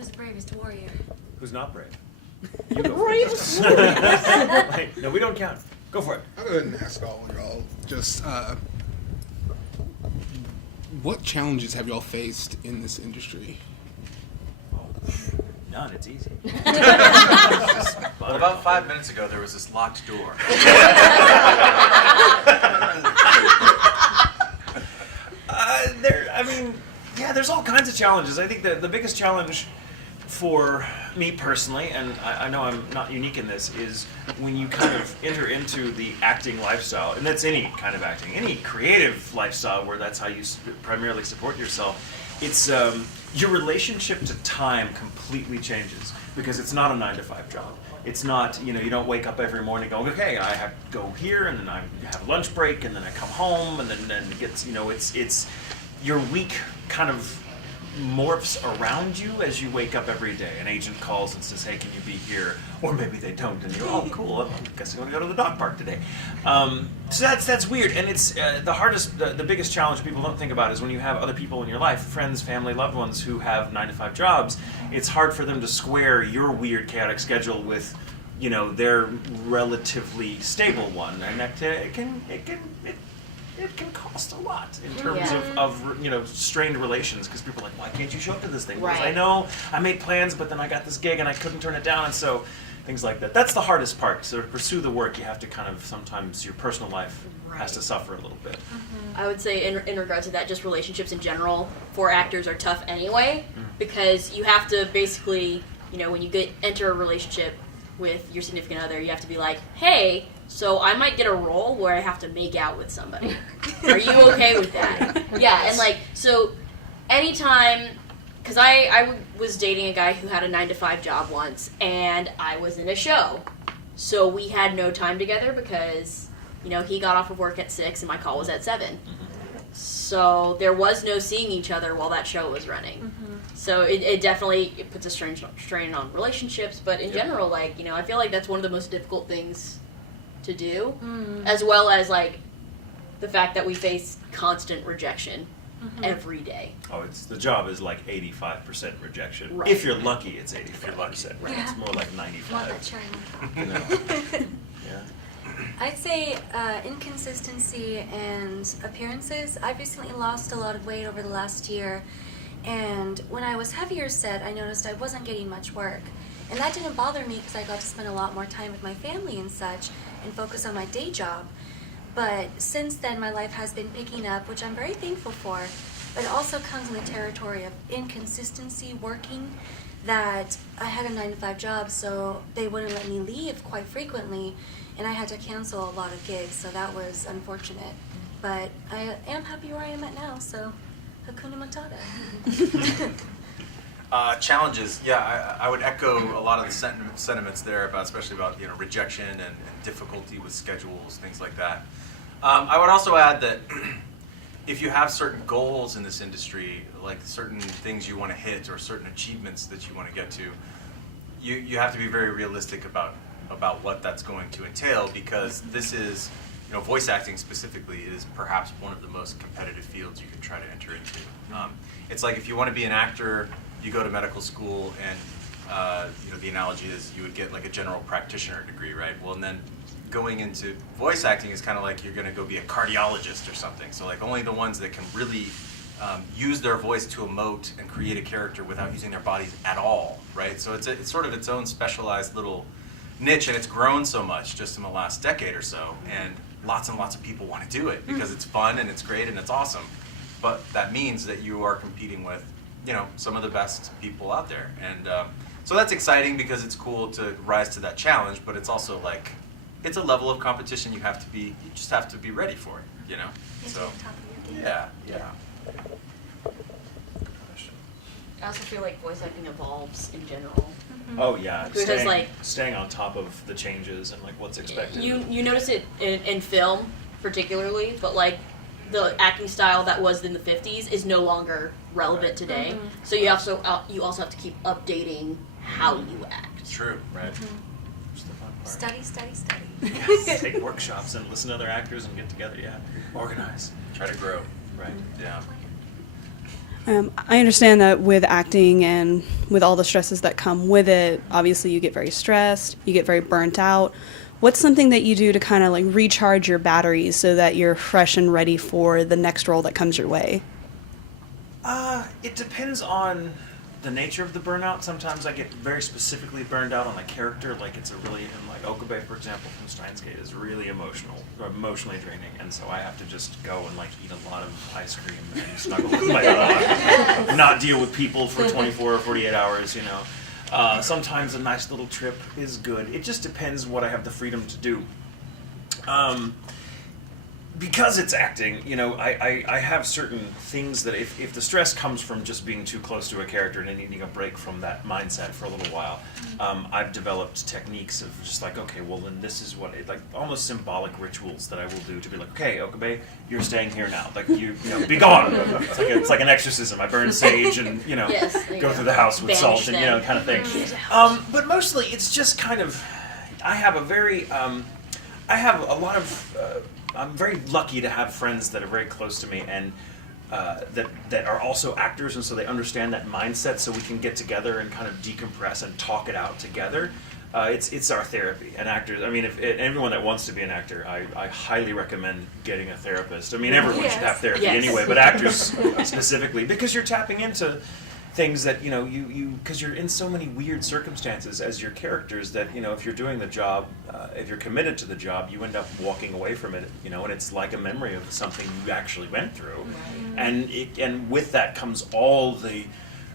Who's the bravest warrior? Who's not brave? You go first. Wait, no, we don't count. Go for it. I'll go ahead and ask all of y'all. Just what challenges have y'all faced in this industry? None. It's easy. Well, about 5 minutes ago, there was this locked door. There's all kinds of challenges. I think the biggest challenge for me personally, and I know I'm not unique in this, is when you kind of enter into the acting lifestyle, and that's any kind of acting, any creative lifestyle where that's how you primarily support yourself. It's your relationship to time completely changes because it's not a 9-to-5 job. It's not, you don't wake up every morning going, okay, I have to go here, and then I have lunch break, and then I come home, and then it gets, it's your week kind of morphs around you as you wake up every day. An agent calls and says, hey, can you be here? Or maybe they don't, and you're, oh, cool, I guess I'm going to go to the dog park today. So that's weird, and it's the biggest challenge people don't think about is when you have other people in your life, friends, family, loved ones who have 9-to-5 jobs, it's hard for them to square your weird, chaotic schedule with, their relatively stable one, and that it can cost a lot in terms of strained relations, because people are like, why can't you show up to this thing? Because I know I made plans, but then I got this gig and I couldn't turn it down, and so things like that. That's the hardest part. So to pursue the work, you have to kind of, sometimes your personal life has to suffer a little bit. I would say in regards to that, just relationships in general for actors are tough anyway, because you have to basically, when you enter a relationship with your significant other, you have to be like, hey, so I might get a role where I have to make out with somebody. Are you okay with that? Yeah, and so anytime, because I was dating a guy who had a 9-to-5 job once, and I was in a show. So we had no time together because, he got off of work at 6 and my call was at 7. So there was no seeing each other while that show was running. So it definitely puts a strain on relationships, but in general, I feel like that's one of the most difficult things to do, as well as the fact that we face constant rejection every day. Oh, the job is like 85% rejection. Right. If you're lucky, it's 85%. Right? Yeah. It's more like 95. Love that shiny. Yeah. I'd say inconsistency and appearances. I've recently lost a lot of weight over the last year, and when I was heavier set, I noticed I wasn't getting much work. And that didn't bother me because I got to spend a lot more time with my family and such and focus on my day job. But since then, my life has been picking up, which I'm very thankful for. But it also comes in the territory of inconsistency working, that I had a 9-to-5 job, so they wouldn't let me leave quite frequently, and I had to cancel a lot of gigs, so that was unfortunate. But I am happy where I am at now, so Hakuna Matata. Challenges, yeah, I would echo a lot of the sentiments there about, especially about rejection and difficulty with schedules, things like that. I would also add that if you have certain goals in this industry, like certain things you want to hit or certain achievements that you want to get to, you have to be very realistic about what that's going to entail, because this is, voice acting specifically is perhaps one of the most competitive fields you can try to enter into. It's like if you want to be an actor, you go to medical school, and the analogy is you would get like a general practitioner degree, right? Well, and then going into voice acting is kind of like you're going to go be a cardiologist or something. So like only the ones that can really use their voice to emote and create a character without using their bodies at all, right? So it's sort of its own specialized little niche, and it's grown so much just in the last decade or so, and lots of people want to do it because it's fun and it's great and it's awesome. But that means that you are competing with some of the best people out there, and so that's exciting because it's cool to rise to that challenge, but it's also like it's a level of competition you just have to be ready for it, so yeah. I also feel like voice acting evolves in general. Oh yeah, Because staying on top of the changes and what's expected. You notice it in film particularly, but the acting style that was in the 50s is no longer relevant today. So you also have to keep updating how you act. True. Right. Just the fun part. Study. Yes. Take workshops and listen to other actors and get together. Yeah. Organize. Try to grow. Right. Yeah. I understand that with acting and with all the stresses that come with it, obviously you get very stressed, you get very burnt out. What's something that you do to kind of like recharge your batteries so that you're fresh and ready for the next role that comes your way? It depends on the nature of the burnout. Sometimes I get very specifically burned out on a character, like it's a really, like Okabe, for example, from Steins Gate is really emotionally draining, and so I have to just go and like eat a lot of ice cream and snuggle with my dog, not deal with people for 24 or 48 hours, you know. Sometimes a nice little trip is good. It just depends what I have the freedom to do. Because it's acting, you know, I have certain things that if the stress comes from just being too close to a character and needing a break from that mindset for a little while, I've developed techniques of just like, okay, well then this is what, like almost symbolic rituals that I will do to be like, okay, Okabe, you're staying here now. Like you know, be gone. It's like an exorcism. I burn sage and, you know, go through the house with salt and, you know, kind of thing. But mostly it's just kind of, I have a lot of, I'm very lucky to have friends that are very close to me and that are also actors, and so they understand that mindset, so we can get together and kind of decompress and talk it out together. It's our therapy. And actors, I mean, if everyone that wants to be an actor, I highly recommend getting a therapist. I mean, everyone should have therapy anyway, but actors specifically, because you're tapping into things that, you know, because you're in so many weird circumstances as your characters that, you know, if you're doing the job, if you're committed to the job, you end up walking away from it, you know, and it's like a memory of something you actually went through. And with that comes all the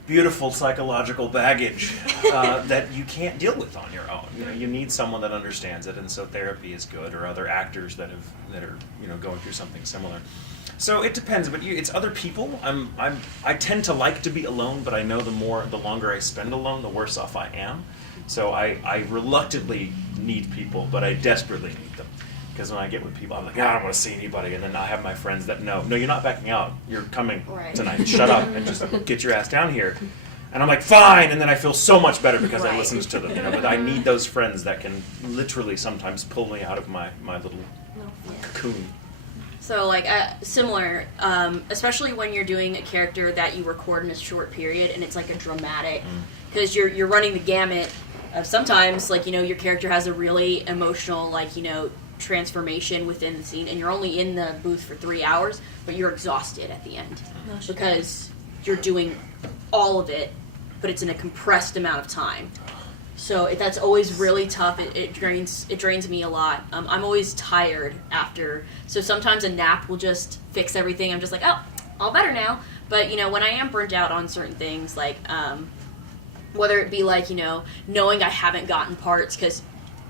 beautiful psychological baggage that you can't deal with on your own. You know, you need someone that understands it, and so therapy is good, or other actors that are, you know, going through something similar. So it depends, but it's other people. I tend to like to be alone, but I know the longer I spend alone, the worse off I am. So I reluctantly need people, but I desperately need them. Because when I get with people, I'm like, I don't want to see anybody. And then I have my friends that no, you're not backing out. You're coming tonight. Shut up and just get your ass down here. And I'm like, fine. And then I feel so much better because I listened to them. You know, but I need those friends that can literally sometimes pull me out of my little cocoon. So, like, similar, especially when you're doing a character that you record in a short period and it's like a dramatic, because you're running the gamut of sometimes, like, you know, your character has a really emotional, like, you know, transformation within the scene, and you're only in the booth for 3 hours, but you're exhausted at the end because you're doing all of it, but it's in a compressed amount of time. So that's always really tough. It drains me a lot. I'm always tired after. So sometimes a nap will just fix everything. I'm just like, oh, all better now. But, you know, when I am burnt out on certain things, like whether it be like, you know, knowing I haven't gotten parts, because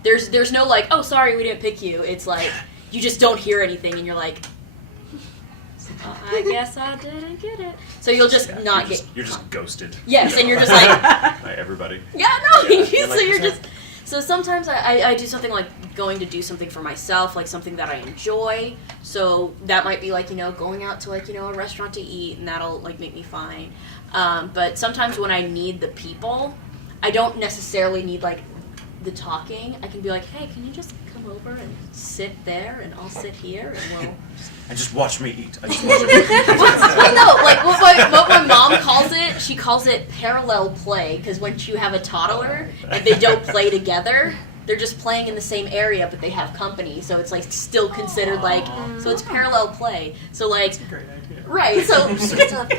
there's no like, oh, sorry, we didn't pick you. It's like you just don't hear anything, and you're like, I guess I didn't get it. So you'll just you're just ghosted. Yes, and you're just like by everybody. Yeah, no. Yeah. So you're just. So sometimes I do something like going to do something for myself, like something that I enjoy. So that might be like, you know, going out to like, you know, a restaurant to eat, and that'll like make me fine. But sometimes when I need the people, I don't necessarily need like the talking. I can be like, hey, can you just come over and sit there, and I'll sit here, and we'll. And just watch me eat. Well, no, like what my mom calls it, she calls it parallel play, because when you have a toddler and they don't play together, they're just playing in the same area, but they have company, so it's like still considered like, so it's parallel play. So like, that's a great idea. Right, so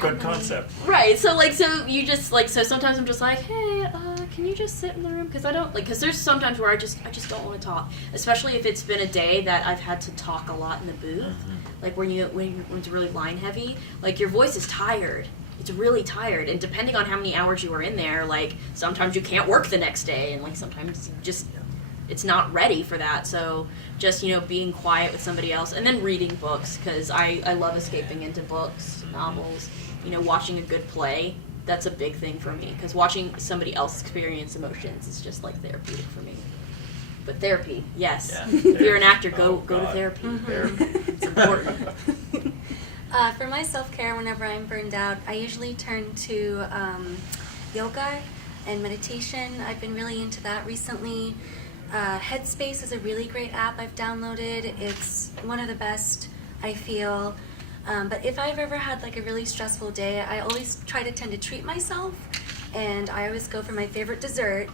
good concept. Right, so like, so you just like, so sometimes I'm just like, hey, can you just sit in the room? Because I don't like, because there's sometimes where I just don't want to talk, especially if it's been a day that I've had to talk a lot in the booth. Like when it's really line heavy, like your voice is tired. It's really tired, and depending on how many hours you were in there, like sometimes you can't work the next day, and like sometimes you just it's not ready for that. So just, you know, being quiet with somebody else, and then reading books, because I love escaping into books, novels, you know, watching a good play. That's a big thing for me, because watching somebody else experience emotions is just like therapeutic for me. But therapy, yes. Yeah, if you're an actor, go to therapy. It's important. For my self-care, whenever I'm burned out, I usually turn to yoga and meditation. I've been really into that recently. Headspace is a really great app I've downloaded. It's one of the best, I feel. But if I've ever had like a really stressful day, I always try to tend to treat myself, and I always go for my favorite dessert,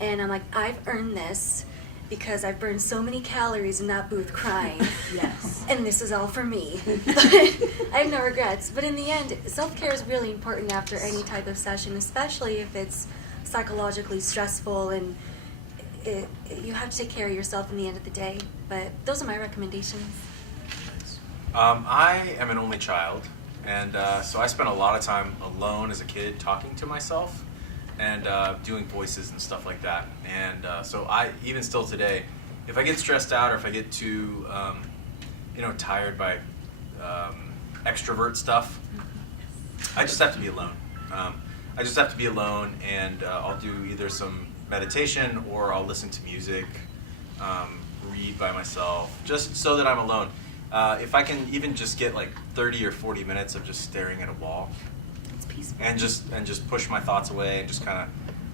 and I'm like, I've earned this because I've burned so many calories in that booth crying. Yes. And this is all for me. But I have no regrets. But in the end, self-care is really important after any type of session, especially if it's psychologically stressful, and you have to take care of yourself in the end of the day. But those are my recommendations. I am an only child, and so I spent a lot of time alone as a kid talking to myself and doing voices and stuff like that. And so I, even still today, if I get stressed out or if I get too, tired by extrovert stuff, I just have to be alone. I just have to be alone, and I'll do either some meditation or I'll listen to music, read by myself, just so that I'm alone. If I can even just get like 30 or 40 minutes of just staring at a wall, It's peaceful. and just push my thoughts away and just kind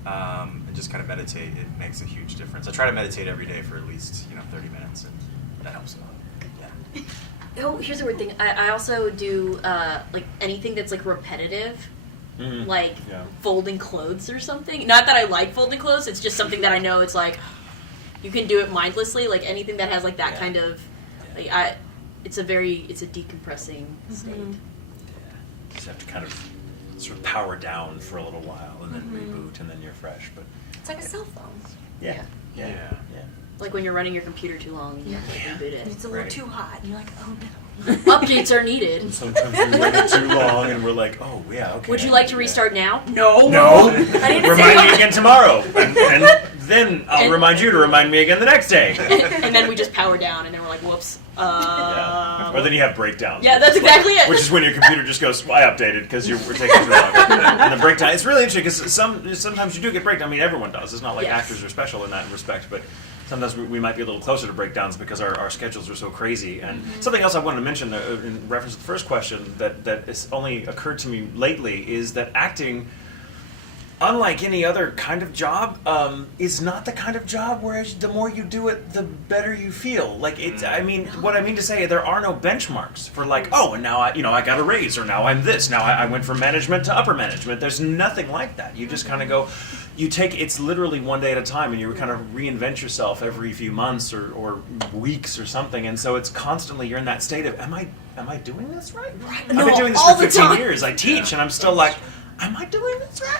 of meditate, it makes a huge difference. I try to meditate every day for at least 30 minutes, and that helps a lot. Yeah. Oh, here's a weird thing. I also do like anything that's like repetitive, like folding clothes or something. Not that I like folding clothes. It's just something that I know it's like you can do it mindlessly. Like anything that has like that kind of like it's a decompressing state. Yeah. Just have to kind of sort of power down for a little while and then reboot, and then you're fresh. But It's like a cell phone. yeah. Like when you're running your computer too long, and you have to reboot it. It's a little Right. too hot, and you're like, oh no. Updates are needed. Sometimes we wait it too long, and we're like, oh yeah, okay. Would you like to yeah. restart now? No. No. I didn't Remind say me again tomorrow, and then I'll remind you to remind me again the next day. And then we just power down, and then we're like, whoops. Yeah. Or then you have breakdowns. Yeah, that's exactly it. Which is when your computer just goes, well, I updated because we're taking too long. And the breakdown, it's really interesting because sometimes you do get breakdown. I mean, everyone does. It's not like actors are special in that respect, but sometimes we might be a little closer to breakdowns because our schedules are so crazy. And something else I wanted to mention in reference to the first question that has only occurred to me lately is that acting, unlike any other kind of job, is not the kind of job where the more you do it, the better you feel. Like it's, I mean, what I mean to say, there are no benchmarks for like, oh, and now I got a raise, or now I'm this, now I went from management to upper management. There's nothing like that. You just kind of go, it's literally one day at a time, and you kind of reinvent yourself every few months or weeks or something. And so it's constantly, you're in that state of, am I doing this right? I've been doing this for 15 years. I teach, and I'm still like, am I doing this right?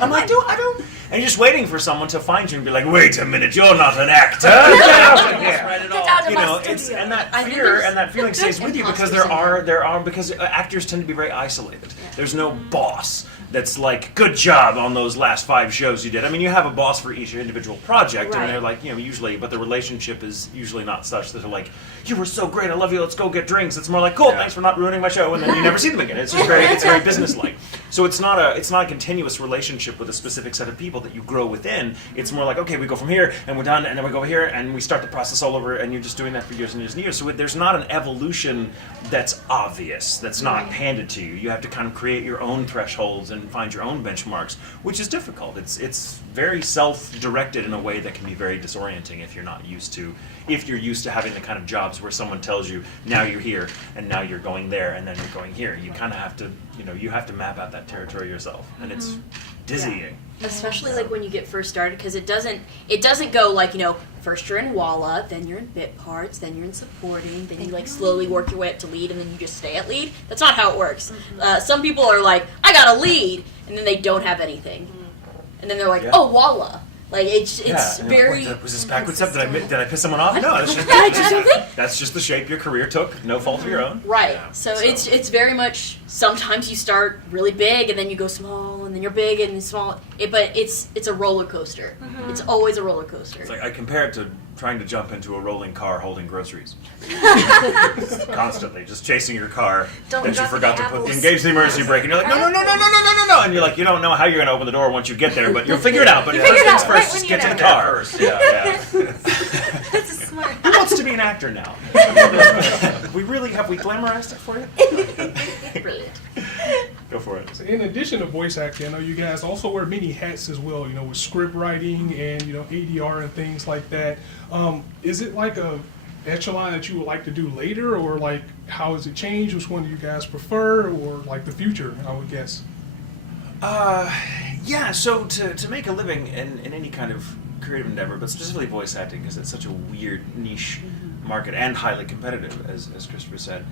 Am I doing? I don't. And you're just waiting for someone to find you and be like, "Wait a minute, you're not an actor." Get out of here. You know, it's and that fear and that feeling stays with you because there are because actors tend to be very isolated. There's no boss that's like, good job on those last 5 shows you did. I mean, you have a boss for each individual project, and they're like, usually, but the relationship is usually not such that they're like, you were so great, I love you, let's go get drinks. It's more like, cool, thanks for not ruining my show, and then you never see them again. It's just very businesslike. So it's not a continuous relationship with a specific set of people that you grow within. It's more like, okay, we go from here, and we're done, and then we go over here, and we start the process all over, and you're just doing that for years and years and years. So there's not an evolution that's obvious, that's not handed to you. You have to kind of create your own thresholds and find your own benchmarks, which is difficult. It's very self-directed in a way that can be very disorienting if you're used to having the kind of jobs where someone tells you, now you're here, and now you're going there, and then you're going here. You kind of have to, you have to map out that territory yourself, and it's dizzying. Especially like when you get first started, because it doesn't go like, first you're in Walla, then you're in bit parts, then you're in supporting, then you like slowly work your way up to lead, and then you just stay at lead. That's not how it works. Some people are like, I got a lead, and then they don't have anything, and then they're like, oh, Walla. Like it's very. Was this backwards step? Did I piss someone off? No, that's just Did I do something? That's just the shape your career took. No fault of your own. Right. So it's very much. Sometimes you start really big and then you go small and then you're big and small. But it's a roller coaster. It's always a roller coaster. It's like I compare it to trying to jump into a rolling car holding groceries. Constantly, just chasing your car that you forgot to engage the emergency brake, and you're like, no, and you're like, you don't know how you're going to open the door once you get there, but you'll figure it out. But first things first, just get to the car. That's a smart. Who wants to be an actor now? Have we glamorized it for you? Brilliant. Go for it. So in addition to voice acting, I know you guys also wear many hats as well, with script writing and, ADR and things like that. Is it like a echelon that you would like to do later, or like how has it changed? Which one do you guys prefer, or like the future? I would guess. Yeah, so to make a living in any kind of creative endeavor, but specifically voice acting, because it's such a weird niche market and highly competitive, as Christopher said,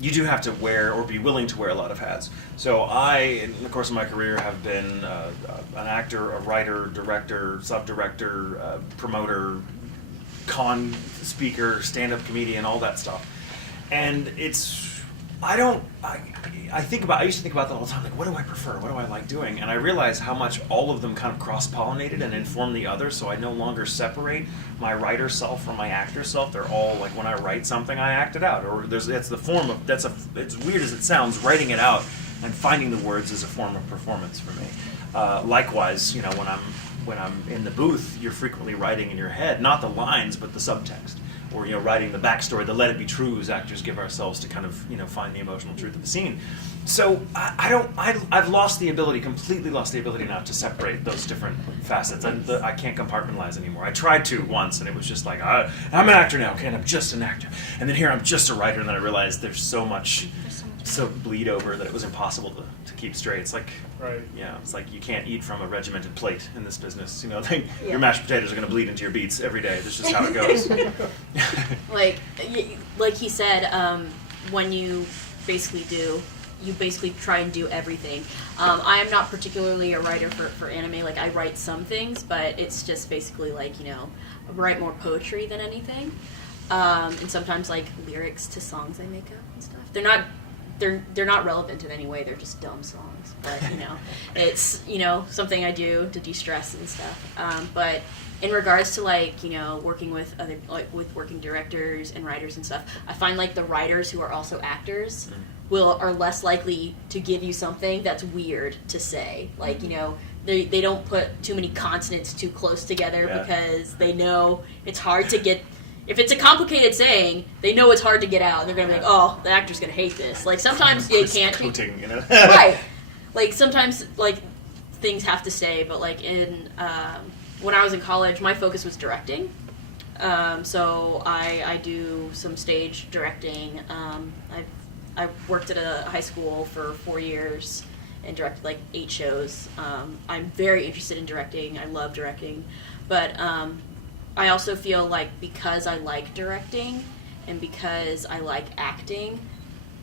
you do have to wear or be willing to wear a lot of hats. So I, in the course of my career, have been an actor, a writer, director, sub-director, promoter, con speaker, stand-up comedian, all that stuff. And I used to think about that all the time, like, what do I prefer? What do I like doing? And I realized how much all of them kind of cross-pollinated and inform the other, so I no longer separate my writer self from my actor self. They're all, like, when I write something, I act it out. Or it's the form of, it's weird as it sounds, writing it out and finding the words is a form of performance for me. Likewise, you know, when I'm in the booth, you're frequently writing in your head, not the lines, but the subtext. Or, you know, writing the backstory, the let it be trues actors give ourselves to kind of, you know, find the emotional truth of the scene. So I've completely lost the ability now to separate those different facets. I can't compartmentalize anymore. I tried to once, and it was just like, I'm an actor now, okay, and I'm just an actor. And then here I'm just a writer, and then I realized there's so much bleed over that it was impossible to keep straight. It's like, Right. yeah, it's like you can't eat from a regimented plate in this business. You know, your mashed potatoes are going to bleed into your beets every day. That's just how it goes. like he said, when you basically try and do everything. I am not particularly a writer for anime. Like, I write some things, but it's just basically like, you know, I write more poetry than anything. And sometimes like lyrics to songs I make up and stuff. They're not relevant in any way. They're just dumb songs. But, you know, it's, you know, something I do to de-stress and stuff. But in regards to, like, you know, working with with working directors and writers and stuff, I find like the writers who are also actors are less likely to give you something that's weird to say. Like, you know, they don't put too many consonants too close together because they know it's hard to get. If it's a complicated saying, they know it's hard to get out, and they're gonna be like, "Oh, the actor's gonna hate this." Like, sometimes they can't. Coating, you know? Right. Like, sometimes like things have to stay, but like in when I was in college, my focus was directing. So I do some stage directing. I worked at a high school for 4 years and directed like 8 shows. I'm very interested in directing. I love directing, but I also feel like because I like directing and because I like acting,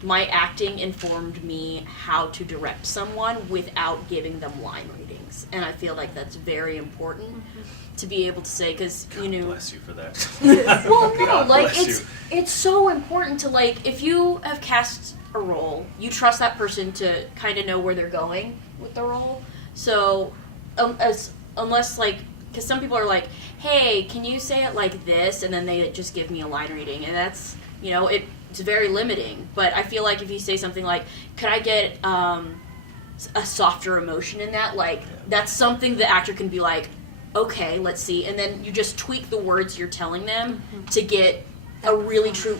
my acting informed me how to direct someone without giving them line readings. And I feel like that's very important to be able to say, because, you know... bless you for that. Well, no, God like, bless you. it's so important to, like, if you have cast a role, you trust that person to kind of know where they're going with the role. So, unless, like... Because some people are like, hey, can you say it like this? And then they just give me a line reading. And that's, you know, it's very limiting. But I feel like if you say something like, could I get a softer emotion in that? Like, that's something the actor can be like, okay, let's see. And then you just tweak the words you're telling them to get a really true...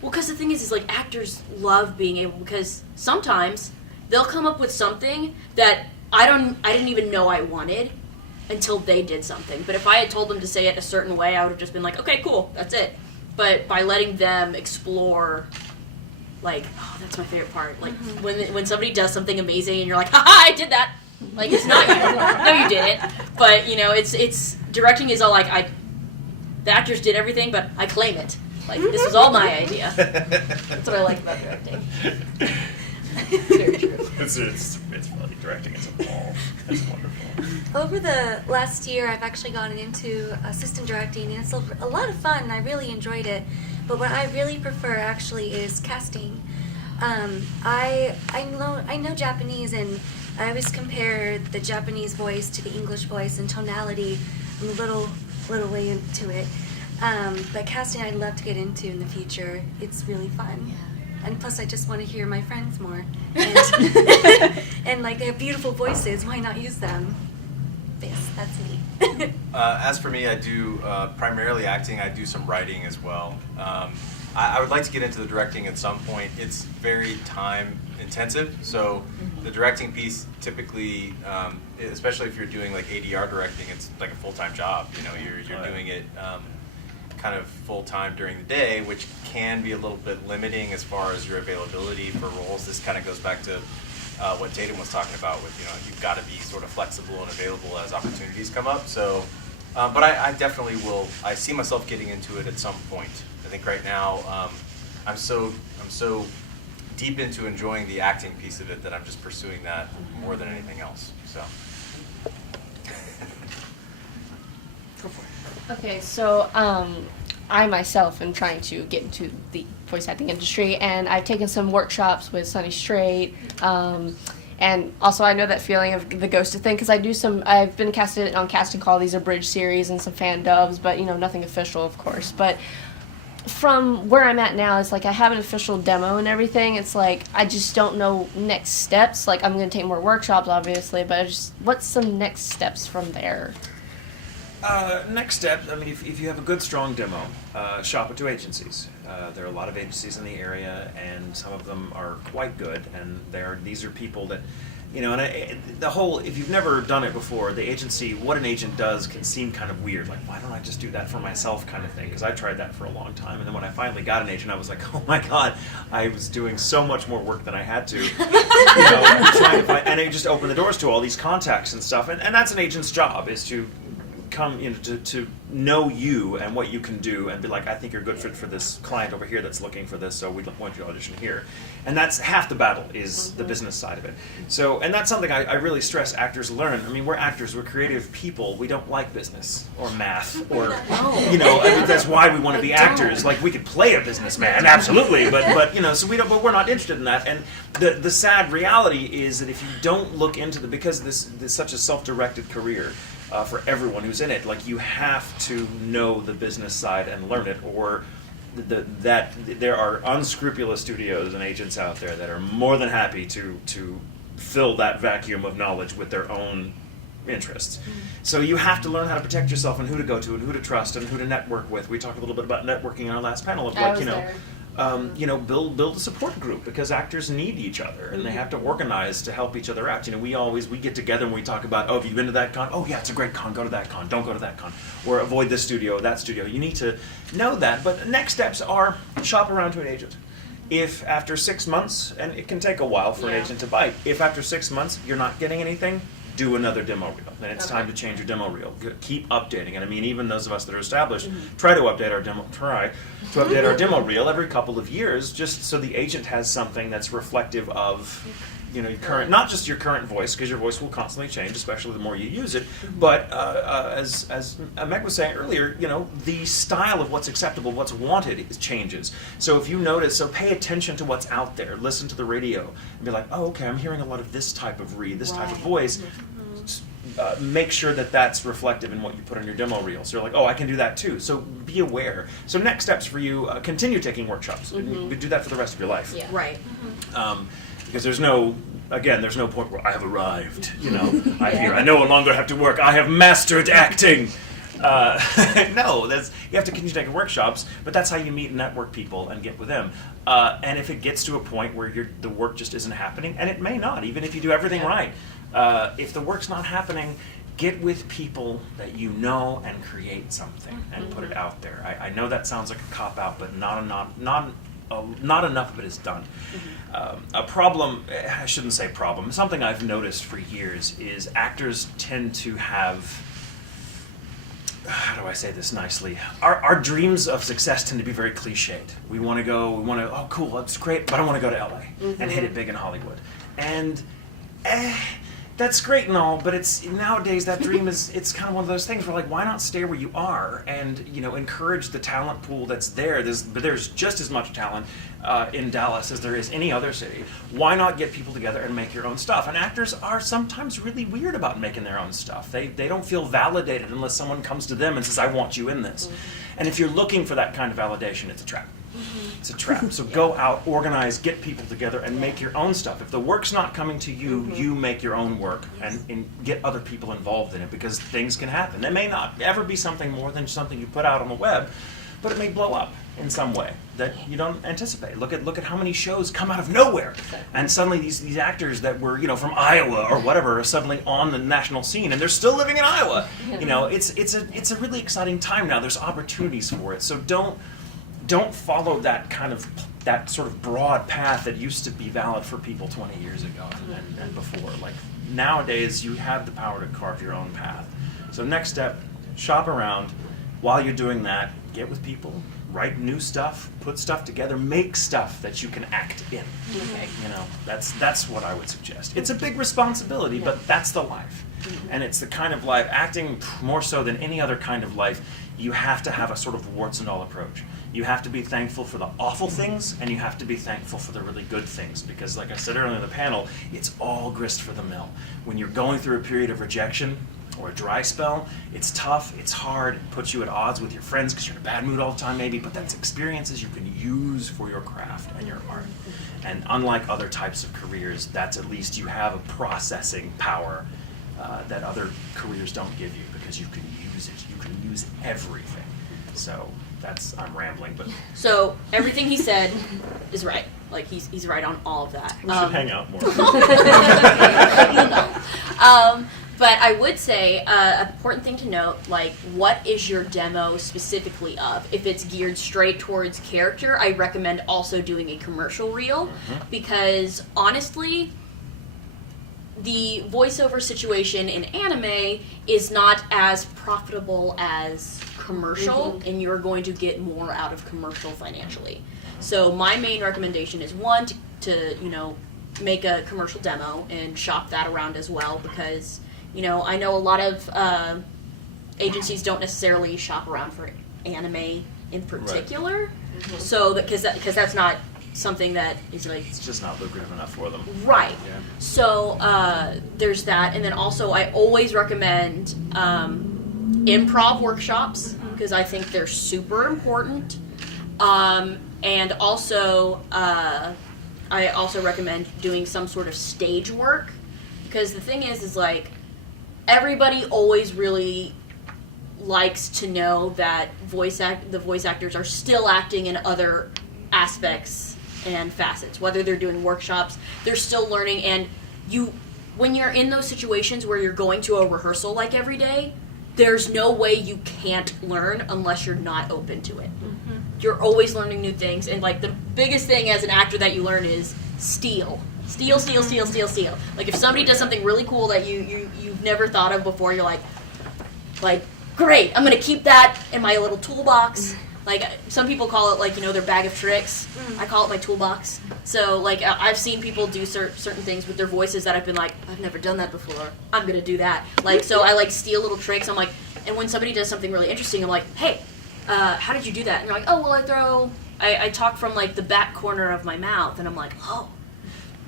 Well, because the thing is like, actors love being able... Because sometimes they'll come up with something that I didn't even know I wanted until they did something. But if I had told them to say it a certain way, I would have just been like, okay, cool, that's it. But by letting them explore, like, oh, that's my favorite part. Like, when somebody does something amazing and you're like, haha, I did that. Like, it's not you. No, you didn't. But, you know, it's directing is all like, the actors did everything, but I claim it. Like, this is all my idea. That's what I like about directing. Very true. It's really directing as a ball. That's wonderful. Over the last year, I've actually gotten into assistant directing, and it's a lot of fun. I really enjoyed it. But what I really prefer actually is casting. I know Japanese, and I always compare the Japanese voice to the English voice and tonality. I'm a little way into it. But casting, I'd love to get into in the future. It's really fun. Yeah. And plus, I just want to hear my friends more. And, and like, they have beautiful voices. Why not use them? Yes, that's me. As for me, I do primarily acting. I do some writing as well. I would like to get into the directing at some point. It's very time intensive. So the directing piece typically, especially if you're doing like ADR directing, it's like a full-time job. You know, you're doing it kind of full-time during the day, which can be a little bit limiting as far as your availability for roles. This kind of goes back to what Tatum was talking about with, you've got to be sort of flexible and available as opportunities come up. So, but I definitely will, I see myself getting into it at some point. I think right now, I'm so deep into enjoying the acting piece of it that I'm just pursuing that more than anything else, so. Okay, so I myself am trying to get into the voice acting industry, and I've taken some workshops with Sunny Straight, and also I know that feeling of the ghosted thing because I've been casted on Casting Call. These are bridge series and some fan dubs, but nothing official, of course. But from where I'm at now, it's like I have an official demo and everything. It's like I just don't know next steps. Like I'm going to take more workshops, obviously, but what's some next steps from there? Next step, I mean, if you have a good, strong demo, shop it to agencies. There are a lot of agencies in the area, and some of them are quite good, and these are people that, if you've never done it before, what an agent does can seem kind of weird, like, why don't I just do that for myself kind of thing, because I tried that for a long time, and then when I finally got an agent, I was like, oh my god, I was doing so much more work than I had to, trying to find, and it just opened the doors to all these contacts and stuff, and that's an agent's job, is to come to know you and what you can do and be like, I think you're a good fit for this client over here that's looking for this, so we want you to audition here. And that's half the battle, is the business side of it. So, and that's something I really stress actors learn. I mean, we're actors, we're creative people, we don't like business or math or, I mean, that's why we want to be actors. Like, we could play a businessman, absolutely, but so but we're not interested in that. And the sad reality is that if you don't look into because this is such a self-directed career, for everyone who's in it, like you have to know the business side and learn it, or that there are unscrupulous studios and agents out there that are more than happy to fill that vacuum of knowledge with their own interests. So you have to learn how to protect yourself and who to go to and who to trust and who to network with. We talked a little bit about networking in our last panel of build a support group, because actors need each other and they have to organize to help each other out. We get together and we talk about, have you been to that con? Oh yeah, it's a great con, go to that con, don't go to that con. Or avoid this studio, that studio. You need to know that, but next steps are shop around to an agent. If after 6 months, and it can take a while for an agent to bite, if after 6 months you're not getting anything, do another demo reel. Then it's time to change your demo reel. Keep updating it. I mean, even those of us that are established, try to update our demo reel every couple of years, just so the agent has something that's reflective of, your current, not just your current voice, because your voice will constantly change, especially the more you use it. But as Meg was saying earlier, the style of what's acceptable, what's wanted, changes. So if you notice, pay attention to what's out there. Listen to the radio and be like, oh, okay, I'm hearing a lot of this type of read, this type of voice. Make sure that that's reflective in what you put on your demo reel. So you're like, oh, I can do that too. So be aware. So next steps for you, continue taking workshops. And do that for the rest of your life. Yeah. Right. Because there's no point where I have arrived. I no longer have to work. I have mastered acting. No, you have to continue taking workshops, but that's how you meet and network people and get with them. And if it gets to a point where the work just isn't happening, and it may not, even if you do everything right, if the work's not happening, get with people that you know and create something and put it out there. I know that sounds like a cop-out, but not enough of it is done. A problem, I shouldn't say problem, something I've noticed for years is actors tend to have, how do I say this nicely? Our dreams of success tend to be very cliched. We want to oh cool, that's great, but I want to go to LA and hit it big in Hollywood. And that's great and all, but it's nowadays that dream it's kind of one of those things where, like, why not stay where you are and encourage the talent pool that's there. There's just as much talent in Dallas as there is any other city. Why not get people together and make your own stuff? And actors are sometimes really weird about making their own stuff. They don't feel validated unless someone comes to them and says, I want you in this. And if you're looking for that kind of validation, it's a trap. It's a trap. So go out, organize, get people together, and make your own stuff. If the work's not coming to you, you make your own work and get other people involved in it, because things can happen. It may not ever be something more than something you put out on the web, but it may blow up. in some way that you don't anticipate. Look at how many shows come out of nowhere, and suddenly these actors that were from Iowa or whatever are suddenly on the national scene, and they're still living in Iowa. It's a really exciting time now. There's opportunities for it. So don't follow that sort of broad path that used to be valid for people 20 years ago and before. Like nowadays, you have the power to carve your own path. So next step, shop around. While you're doing that, get with people, write new stuff, put stuff together, make stuff that you can act in. Okay. That's what I would suggest. It's a big responsibility, but that's the life. And it's the kind of life, acting more so than any other kind of life, you have to have a sort of warts and all approach. You have to be thankful for the awful things, and you have to be thankful for the really good things, because like I said earlier in the panel, it's all grist for the mill. When you're going through a period of rejection, or a dry spell, it's tough, it's hard, it puts you at odds with your friends because you're in a bad mood all the time maybe, but that's experiences you can use for your craft and your art. And unlike other types of careers, that's at least you have a processing power that other careers don't give you, because you can use it, you can use everything. So I'm rambling, but So everything he said is right. Like he's right on all of that. we should hang out more. But I would say an important thing to note, like, what is your demo specifically of? If it's geared straight towards character, I recommend also doing a commercial reel, because honestly, the voiceover situation in anime is not as profitable as commercial, and you're going to get more out of commercial financially. So my main recommendation is, one, to make a commercial demo and shop that around as well, because I know a lot of agencies don't necessarily shop around for anime in particular, so because that's not something that is like, it's just not lucrative enough for them. right. Yeah. So there's that, and then also I always recommend improv workshops, because I think they're super important, and also I also recommend doing some sort of stage work, because the thing is like, everybody always really likes to know that the voice actors are still acting in other aspects and facets. Whether they're doing workshops, they're still learning. And when you're in those situations where you're going to a rehearsal like every day, there's no way you can't learn unless you're not open to it. You're always learning new things, and like the biggest thing as an actor that you learn is steal. Like if somebody does something really cool that you've never thought of before, you're like great, I'm gonna keep that in my little toolbox. Like some people call it like their bag of tricks. I call it my toolbox. So like I've seen people do certain things with their voices that I've been like, I've never done that before. I'm gonna do that. Like so I like steal little tricks. I'm like, and when somebody does something really interesting, I'm like, hey, how did you do that? And they're like, oh well, I talk from like the back corner of my mouth, and I'm like, oh.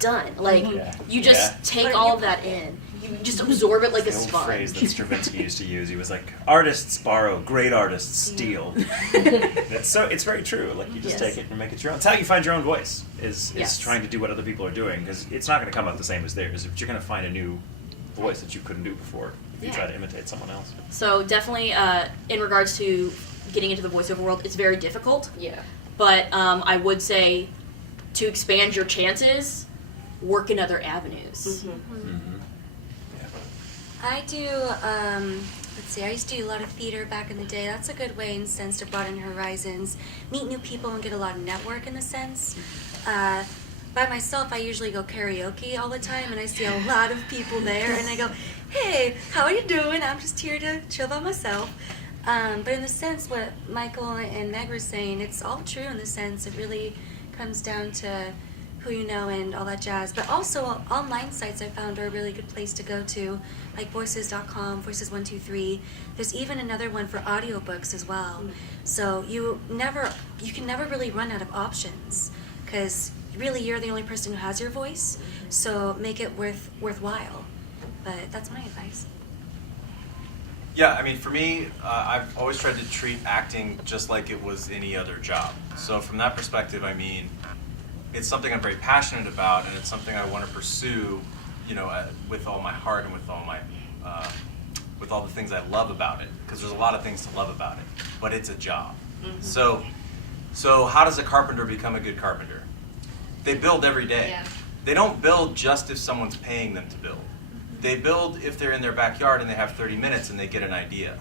Done. Like you just take all of that in. You just absorb it like a the old sponge. phrase that Stravinsky used to use. He was like, "Artists borrow, great artists steal." It's very true. Like you just take it and make it your own. It's how you find your own voice. Is trying to do what other people are doing, because it's not going to come out the same as theirs. But you're going to find a new voice that you couldn't do before if you try to imitate someone else. So definitely, in regards to getting into the voiceover world, it's very difficult. Yeah. But I would say to expand your chances, work in other avenues. I do, I used to do a lot of theater back in the day. That's a good way, in a sense, to broaden your horizons, meet new people, and get a lot of network, in a sense. By myself, I usually go karaoke all the time, and I see a lot of people there, and I go, hey, how are you doing? I'm just here to chill by myself. But in the sense, what Michael and Meg were saying, it's all true in the sense. It really comes down to who you know and all that jazz. But also, online sites I found are a really good place to go to, like voices.com, Voices123. There's even another one for audiobooks as well. So you can never really run out of options, because really you're the only person who has your voice, so make it worthwhile. But that's my advice. Yeah, I mean, for me, I've always tried to treat acting just like it was any other job. So from that perspective, I mean, it's something I'm very passionate about, and it's something I want to pursue, with all my heart and with all my, with all the things I love about it. Because there's a lot of things to love about it, but it's a job. So So how does a carpenter become a good carpenter? They build every day. Yeah. They don't build just if someone's paying them to build. They build if they're in their backyard and they have 30 minutes and they get an idea.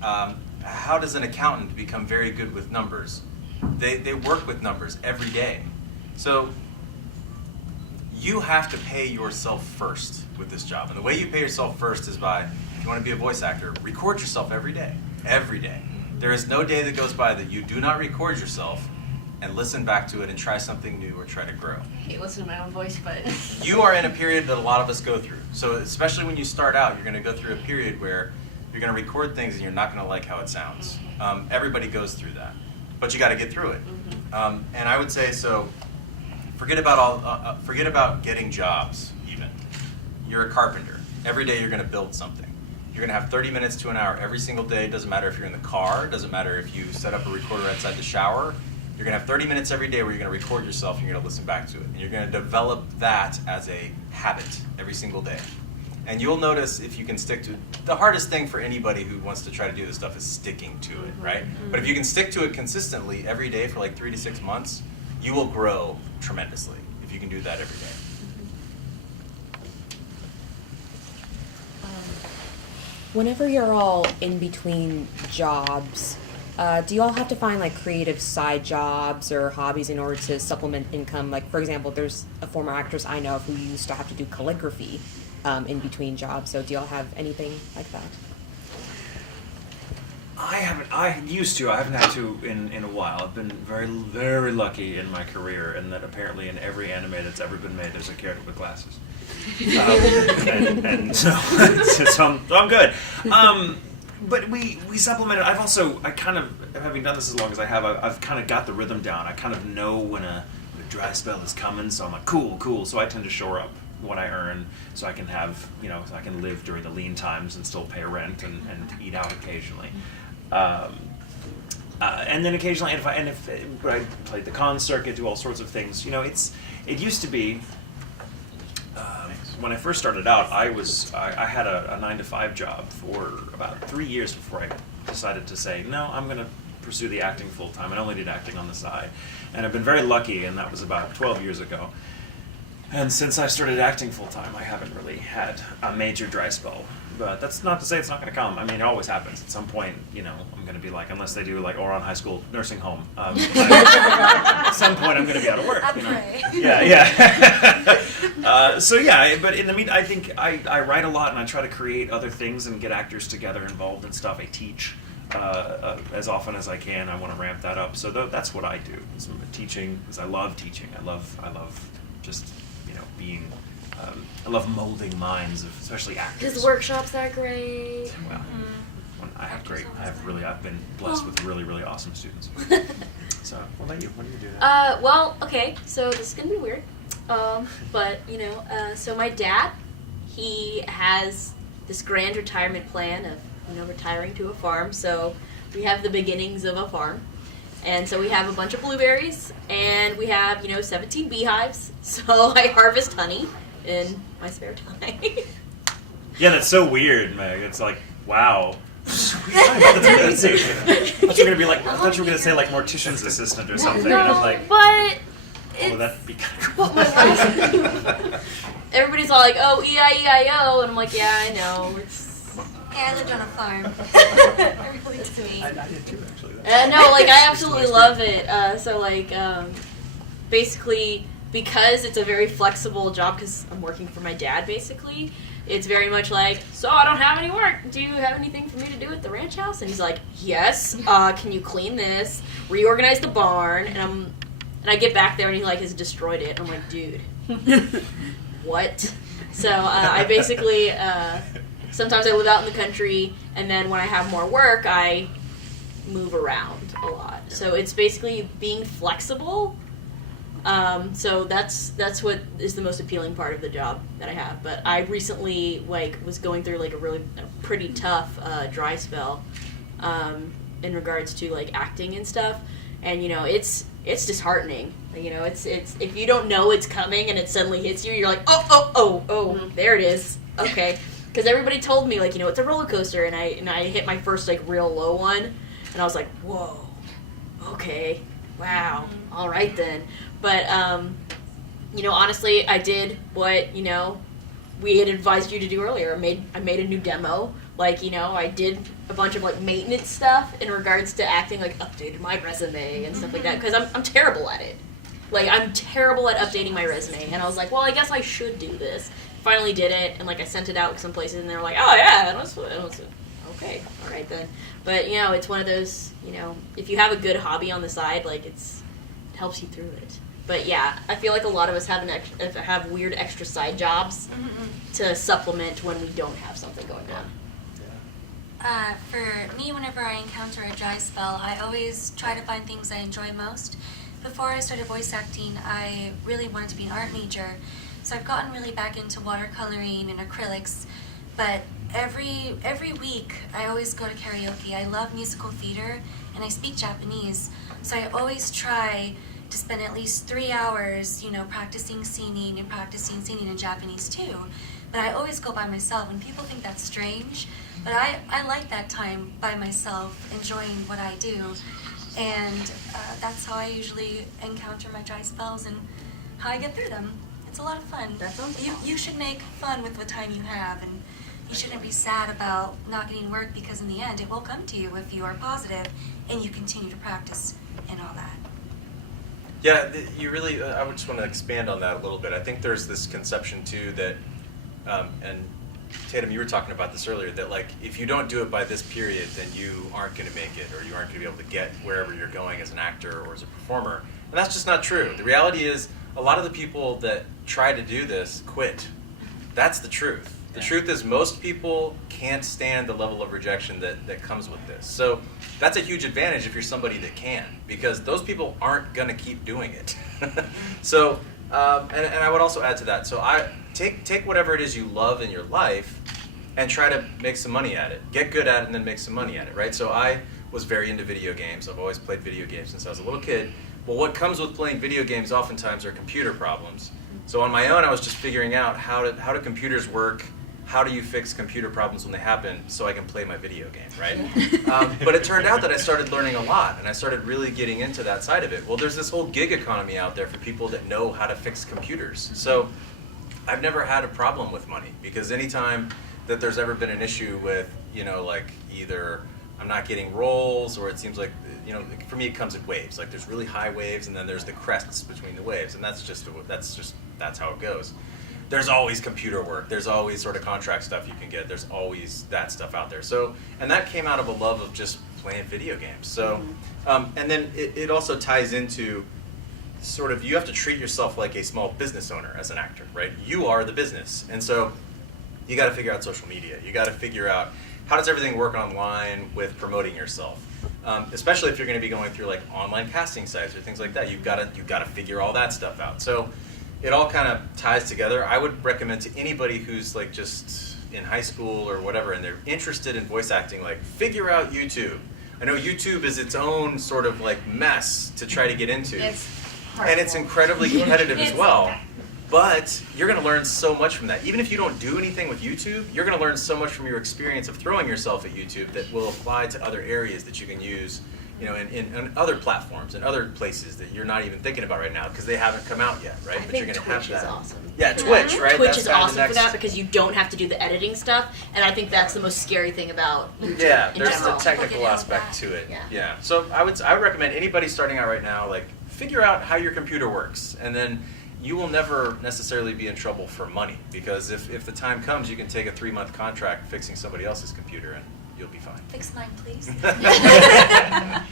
How does an accountant become very good with numbers? They work with numbers every day. So you have to pay yourself first with this job. And the way you pay yourself first is by, if you want to be a voice actor, record yourself every day. Every day. There is no day that goes by that you do not record yourself and listen back to it and try something new or try to grow. I hate listening to my own voice, but You are in a period that a lot of us go through. So especially when you start out, you're going to go through a period where you're going to record things and you're not going to like how it sounds. Everybody goes through that. But you got to get through it. And I would say, so forget about getting jobs even. You're a carpenter. Every day you're going to build something. You're going to have 30 minutes to an hour every single day. Doesn't matter if you're in the car. Doesn't matter if you set up a recorder outside the shower. You're going to have 30 minutes every day where you're going to record yourself and you're going to listen back to it. And you're going to develop that as a habit every single day. And you'll notice if you can stick to it. The hardest thing for anybody who wants to try to do this stuff is sticking to it, right? But if you can stick to it consistently every day for like 3 to 6 months, you will grow tremendously if you can do that every day. Whenever you're all in between jobs, do you all have to find like creative side jobs or hobbies in order to supplement income? Like, for example, there's a former actress I know who used to have to do calligraphy in between jobs. So do y'all have anything like that? I haven't. I used to. I haven't had to in a while. I've been very, very lucky in my career, and that apparently in every anime that's ever been made, there's a character with glasses. And so I'm good. But we supplemented. I kind of, having done this as long as I have, I've kind of got the rhythm down. I kind of know when a dry spell is coming, so I'm like, cool. So I tend to shore up what I earn, so I can have, so I can live during the lean times and still pay rent and eat out occasionally. And then occasionally, if I play the con circuit, do all sorts of things. It used to be. When I first started out, I had a 9-to-5 job for about 3 years before I decided to say, no, I'm going to pursue the acting full time. I only did acting on the side. And I've been very lucky, and that was about 12 years ago. And since I started acting full time, I haven't really had a major dry spell. But that's not to say it's not going to come. I mean, it always happens. At some point, I'm going to be like, unless they do like Oron High School nursing home. At some point, I'm going to be out of work. I pray. Yeah. So yeah, but in the meantime, I think I write a lot and I try to create other things and get actors together involved in stuff. I teach as often as I can. I want to ramp that up. So that's what I do. Is teaching, because I love teaching. I love just being. I love molding minds of especially actors. His workshops are great. Well, I've been blessed with really, really awesome students. So, what about you? What do you do now? Well, okay, so this is gonna be weird, but so my dad, he has this grand retirement plan of retiring to a farm. So we have the beginnings of a farm, and so we have a bunch of blueberries, and we have 17 beehives. So I harvest honey in my spare time. Yeah, that's so weird, Meg. It's like, wow. I thought you were gonna be like, I thought you were gonna say like mortician's assistant or something. No, and I'm like, but oh, that'd be kind of but my life. Everybody's all like, oh, E-I-E-I-O, and I'm like, yeah, I know. Yeah, I lived on a farm. It relates to me. I did too, actually. No, like I absolutely love it. So like, basically, because it's a very flexible job, because I'm working for my dad, basically, it's very much like, so I don't have any work. Do you have anything for me to do at the ranch house? And he's like, yes. Can you clean this? Reorganize the barn? And I get back there and he like has destroyed it. I'm like, dude, what? So I basically sometimes I live out in the country, and then when I have more work, I move around a lot. So it's basically being flexible. So that's what is the most appealing part of the job that I have. But I recently was going through a pretty tough dry spell in regards to acting and stuff, and it's disheartening. It's if you don't know it's coming and it suddenly hits you, you're like, oh, there it is. Okay, because everybody told me it's a roller coaster, and I hit my first real low one, and I was like, whoa, okay. wow, all right then. But honestly, I did what we had advised you to do earlier. I made a new demo. I did a bunch of maintenance stuff in regards to acting, updated my resume and stuff like that, because I'm terrible at it. I'm terrible at updating my resume, and I was like, well, I guess I should do this. Finally did it, and I sent it out some places, and they were like, oh yeah, that's okay, all right then. But it's one of those, if you have a good hobby on the side, it helps you through it. But yeah, I feel like a lot of us have weird extra side jobs to supplement when we don't have something going on. For me, whenever I encounter a dry spell, I always try to find things I enjoy most. Before I started voice acting, I really wanted to be an art major, so I've gotten really back into watercoloring and acrylics. But every week, I always go to karaoke. I love musical theater, and I speak Japanese, so I always try to spend at least 3 hours, practicing singing in Japanese too. But I always go by myself, and people think that's strange. But I like that time by myself, enjoying what I do. And that's how I usually encounter my dry spells and how I get through them. It's a lot of fun. You should make fun with the time you have, and you shouldn't be sad about not getting work, because in the end it will come to you if you are positive and you continue to practice and all that. Yeah, you really, I would just want to expand on that a little bit. I think there's this conception too that, and Tatum, you were talking about this earlier, that if you don't do it by this period, then you aren't going to make it, or you aren't going to be able to get wherever you're going as an actor or as a performer. And that's just not true. The reality is, a lot of the people that try to do this quit. That's the truth. The truth is, most people can't stand the level of rejection that comes with this. So that's a huge advantage if you're somebody that can, because those people aren't going to keep doing it. So, and I would also add to that. So take whatever it is you love in your life and try to make some money at it. Get good at it and then make some money at it, right? So I was very into video games. I've always played video games since I was a little kid. Well, what comes with playing video games oftentimes are computer problems. So on my own, I was just figuring out how do computers work, how do you fix computer problems when they happen so I can play my video game, right? But it turned out that I started learning a lot, and I started really getting into that side of it. Well, there's this whole gig economy out there for people that know how to fix computers. So I've never had a problem with money, because anytime that there's ever been an issue with, either I'm not getting roles, or it seems like, for me it comes in waves. There's really high waves, and then there's the crests between the waves, and that's how it goes. There's always computer work. There's always sort of contract stuff you can get. There's always that stuff out there. So, and that came out of a love of just playing video games. So, and then it also ties into sort of, you have to treat yourself like a small business owner as an actor, right? You are the business. And so you got to figure out social media. You got to figure out how does everything work online with promoting yourself. Especially if you're going to be going through online casting sites or things like that. You've got to figure all that stuff out. So it all kind of ties together. I would recommend to anybody who's just in high school or whatever, and they're interested in voice acting, figure out YouTube. I know YouTube is its own sort of mess to try to get into. And it's incredibly competitive as well. But you're going to learn so much from that. Even if you don't do anything with YouTube, you're going to learn so much from your experience of throwing yourself at YouTube that will apply to other areas that you can use, in other platforms and other places that you're not even thinking about right now because they haven't come out yet, right? But you're going to have that. Twitch is awesome. Yeah, Twitch, right? Twitch is awesome for that because you don't have to do the editing stuff, and I think that's the most scary thing about YouTube. Yeah, in there's general. the technical aspect to it. Yeah. So I would recommend anybody starting out right now, figure out how your computer works, and then you will never necessarily be in trouble for money, because if the time comes, you can take a 3-month contract fixing somebody else's computer and you'll be fine. Fix mine, please. I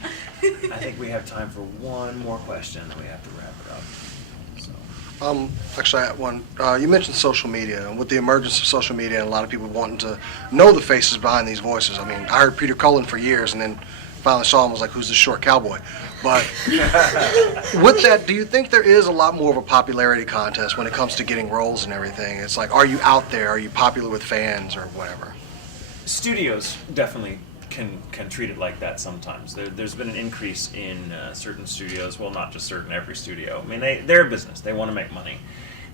think we have time for one more question, and then we have to wrap it up. So. Actually, I have one. You mentioned social media, and with the emergence of social media and a lot of people wanting to know the faces behind these voices. I mean, I heard Peter Cullen for years, and then finally saw him, was like, who's this short cowboy? But with that, do you think there is a lot more of a popularity contest when it comes to getting roles and everything? It's are you out there? Are you popular with fans or whatever? Studios definitely can treat it like that sometimes. There's been an increase in certain studios, well, not just certain, every studio. I mean, they're a business. They want to make money.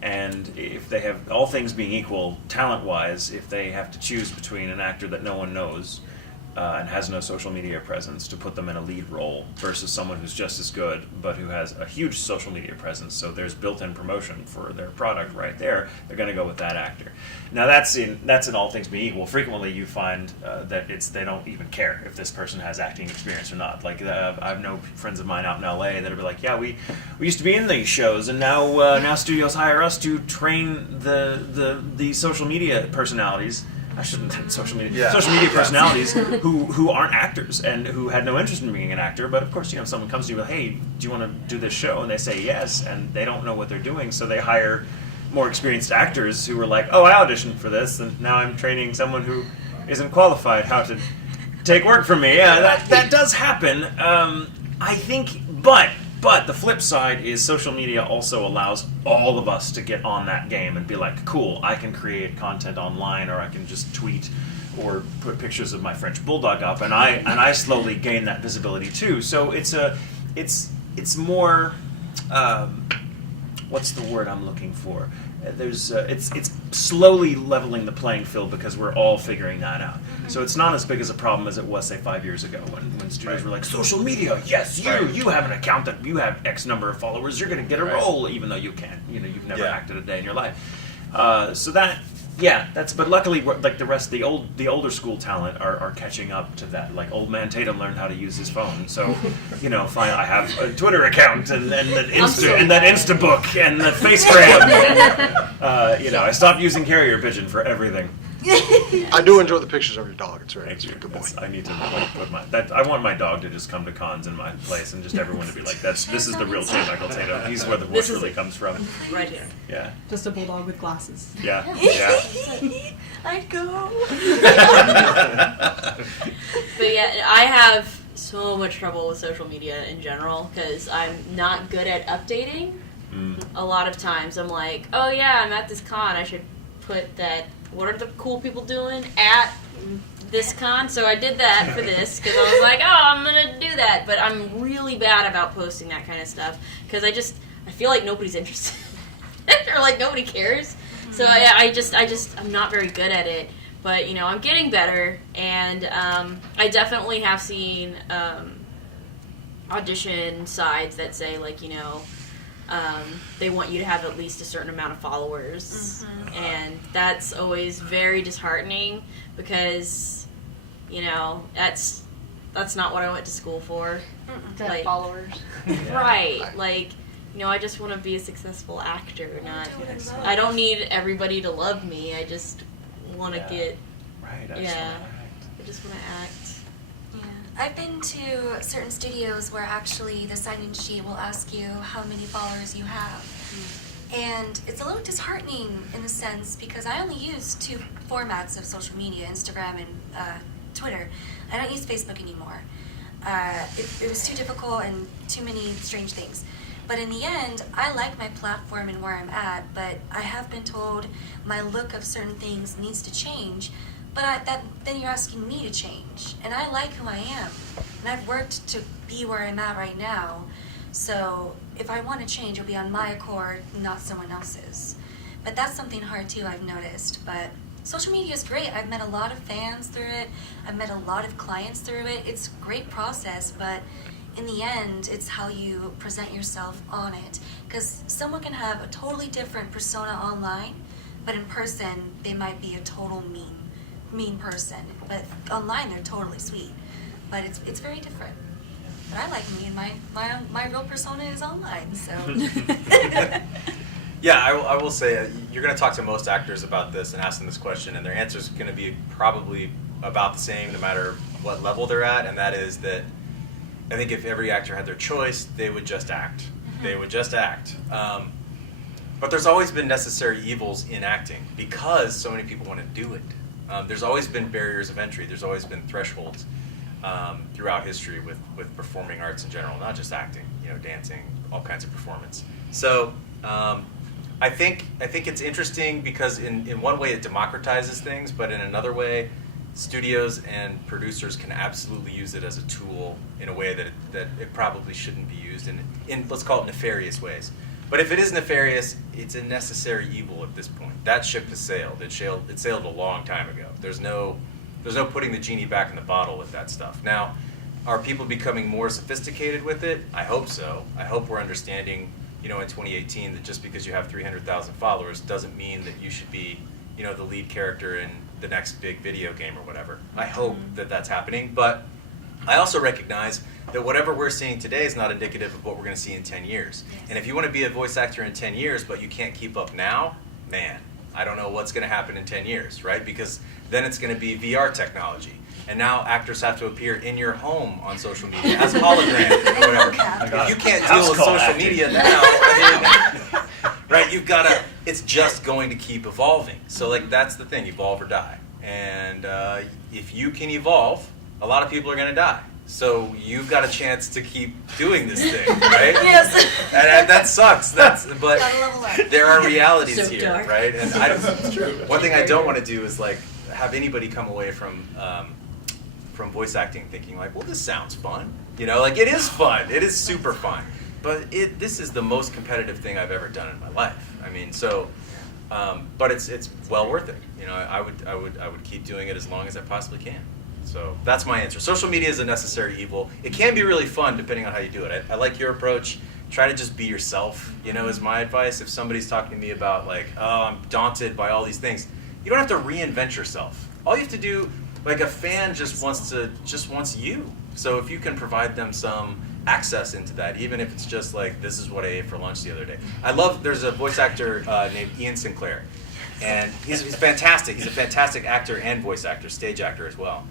And if they have, all things being equal, talent-wise, if they have to choose between an actor that no one knows and has no social media presence to put them in a lead role versus someone who's just as good but who has a huge social media presence. So there's built-in promotion for their product right there. They're going to go with that actor. Now that's in all things being equal. Frequently you find that they don't even care if this person has acting experience or not. Like I know friends of mine out in LA that'll be like, yeah, we used to be in these shows, and now studios hire us to train the social media personalities. I shouldn't say social media personalities who aren't actors and who had no interest in being an actor. But of course, someone comes to you with, hey, do you want to do this show? And they say yes, and they don't know what they're doing, so they hire more experienced actors who were like, oh, I auditioned for this, and now I'm training someone who isn't qualified how to take work from me. Yeah, that does happen. I think, but the flip side is social media also allows all of us to get on that game and be like, cool, I can create content online, or I can just tweet or put pictures of my French bulldog up, and I slowly gain that visibility too. So it's more what's the word I'm looking for? It's slowly leveling the playing field because we're all figuring that out. So it's not as big as a problem as it was, say, 5 years ago when studios were like, social media, yes, you have an account that you have X number of followers, you're going to get a role, even though you can't. You've never acted a day in your life. So that. Yeah, but luckily, like the rest, the older school talent are catching up to that. Like old man Tatum learned how to use his phone, so fine. I have a Twitter account and that Instabook and the Facegram. I stopped using carrier pigeon for everything. I do enjoy the pictures of your dog. It's right. It's a good boy. I need to put I want my dog to just come to cons in my place and just everyone to be like, this is the real J. Michael Tatum. He's where the voice really comes from. Right here. Yeah. Just a bulldog with glasses. Yeah. I'd go. But yeah, I have so much trouble with social media in general because I'm not good at updating. A lot of times I'm like, oh yeah, I'm at this con, I should put that, what are the cool people doing at this con? So I did that for this because I was like, oh, I'm gonna do that. But I'm really bad about posting that kind of stuff because I feel like nobody's interested or like nobody cares. So I'm not very good at it. But I'm getting better, and I definitely have seen audition sides that say like they want you to have at least a certain amount of followers, and that's always very disheartening because that's not what I went to school for. To have followers. Right, like I just want to be a successful actor. I don't need everybody to love me. I just want to get. Right. I just want to act. I've been to certain studios where actually the sign-in sheet will ask you how many followers you have. And it's a little disheartening in a sense because I only use 2 formats of social media, Instagram and Twitter. I don't use Facebook anymore. It was too difficult and too many strange things. But in the end, I like my platform and where I'm at, but I have been told my look of certain things needs to change. But then you're asking me to change, and I like who I am, and I've worked to be where I'm at right now. So if I want to change, it'll be on my accord, not someone else's. But that's something hard too, I've noticed. But social media is great. I've met a lot of fans through it. I've met a lot of clients through it. It's a great process, but in the end, it's how you present yourself on it. Because someone can have a totally different persona online, but in person, they might be a total mean person, but online they're totally sweet. But it's very different. But I like me, and my real persona is online. So. Yeah, I will say you're going to talk to most actors about this and ask them this question, and their answer is going to be probably about the same no matter what level they're at, and that is that I think if every actor had their choice, they would just act. They would just act. But there's always been necessary evils in acting because so many people want to do it. There's always been barriers of entry. There's always been thresholds throughout history with performing arts in general, not just acting, dancing, all kinds of performance. So I think it's interesting because in one way it democratizes things, but in another way, studios and producers can absolutely use it as a tool in a way that it probably shouldn't be used in let's call it nefarious ways. But if it is nefarious, it's a necessary evil at this point. That ship has sailed. It sailed a long time ago. There's no There's no putting the genie back in the bottle with that stuff. Now, are people becoming more sophisticated with it? I hope so. I hope we're understanding, in 2018 that just because you have 300,000 followers doesn't mean that you should be, the lead character in the next big video game or whatever. I hope that that's happening, but I also recognize that whatever we're seeing today is not indicative of what we're going to see in 10 years. And if you want to be a voice actor in 10 years, but you can't keep up now, man, I don't know what's going to happen in 10 years, right? Because then it's going to be VR technology. And now actors have to appear in your home on social media as holograms or whatever. If you can't deal with social media now, right, you've got to, it's just going to keep evolving. So that's the thing, evolve or die. And if you can evolve, a lot of people are going to die. So you've got a chance to keep doing this thing, right? Yes. And that sucks. But Gotta level up. there are realities So here, dark. right? And one thing I don't want to do is have anybody come away from voice acting thinking well, this sounds fun. It is fun. It is super fun. But this is the most competitive thing I've ever done in my life. I mean, but it's well worth it. I would keep doing it as long as I possibly can. So that's my answer. Social media is a necessary evil. It can be really fun depending on how you do it. I like your approach. Try to just be yourself, is my advice. If somebody's talking to me about oh, I'm daunted by all these things, you don't have to reinvent yourself. All you have to do, a fan just wants you. So if you can provide them some access into that, even if it's just this is what I ate for lunch the other day. There's a voice actor named Ian Sinclair, and he's fantastic. He's a fantastic actor and voice actor, stage actor as well.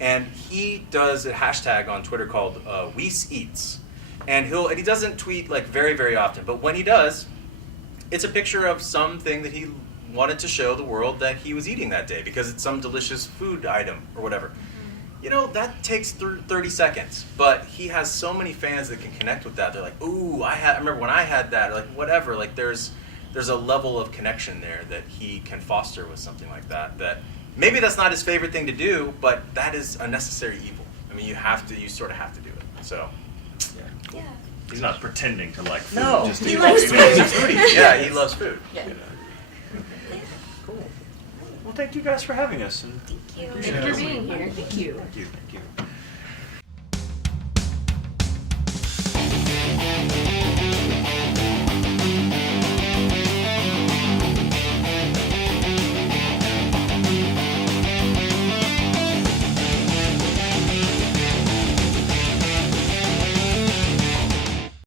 And he does a hashtag on Twitter called Weiss Eats. And he doesn't tweet very, very often, but when he does, it's a picture of something that he wanted to show the world that he was eating that day because it's some delicious food item or whatever. That takes 30 seconds, but he has so many fans that can connect with that. They're like, ooh, I remember when I had that, whatever. There's a level of connection there that he can foster with something like that maybe that's not his favorite thing to do, but that is a necessary evil. I mean, you sort of have to do it. So, Yeah. He's not pretending to like food. no, Just he loves food. He's a foodie. Yeah, he loves food. Yeah. Cool. Well, thank you guys for having us. And Thank you. Thank you for being here. Thank you. thank you.